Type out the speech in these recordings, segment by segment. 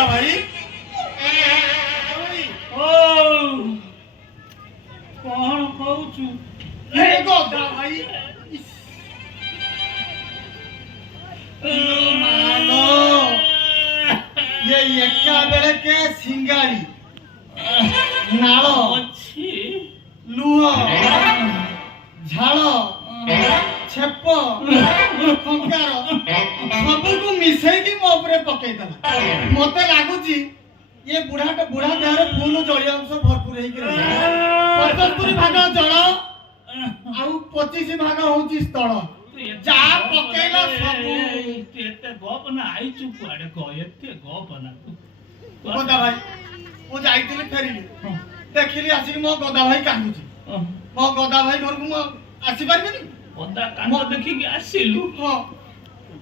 गदा भाई ओ कौन कहू हे गदा भाई मानो ये एका बेले के सिंगारी नालो अच्छी लुह झाल छेप खंकार सब को मिसई की मो ऊपर पकई दला मते लागुची ये बुढ़ा देहरे फूल जली अंश भरपूर हे कि 75 भाग जल आउ 25 भाग होची स्थल जा पकेला सब एते गप ना आई चुप कुआडे कह एते गप ना गदा भाई मु जाइतिली फेरिली देखिली आसी मो गदा भाई कांदुची मो गदा भाई घर को आसी परबेनी ओदा कांद देखि के आसिलु हां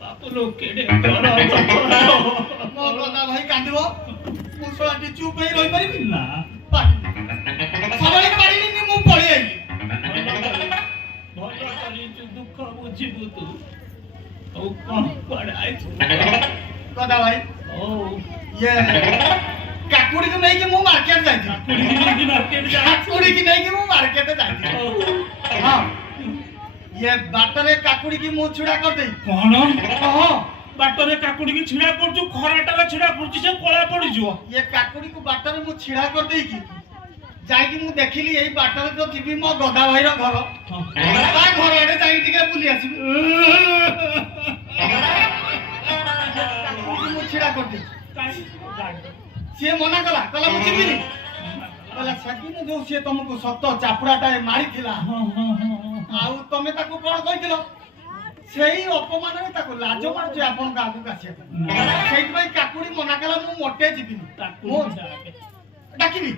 बाप लोग केडे डर मो गदा भाई कांदिबो मु सोलाटी चुप हे रहि परिबी ना सबले पारिनी मु पळी आइली भलो करी तू दुख बुझिबु तू ओ कोन कुआडे आइछ गदा भाई ओ ये काकुड़ी को नहीं कि मु मार्केट जाई थी मार्केट जा काकुड़ी की नहीं कि मु मार्केट जाई थी हां ये बाटरे काकुड़ी की मु छुड़ा कर दे कोन हां बाटरे काकुड़ी की छिड़ा करजु खराटा छिड़ा करजु से कोला पड़ी जो ये काकुड़ी को बाटरे मु छिड़ा कर दे की जाई कि मु देखिली एई बाटरे तो जीवी मो गदा भाई रो घर ता घर आडे जाई टिके बुली आसी काकुड़ी मु छिड़ा कर दे से मना कला कला मु जीविनी कला सकिने जो से तुमको सत्तो चापड़ाटा मारी थिला आउ तमे ताको कोन कहिथिलो सेही अपमान रे ताको लाज मारजे आपन गागु कासिया सेही भाई काकुड़ी मना कला मु मोटे जीविनी ताको डाकिबी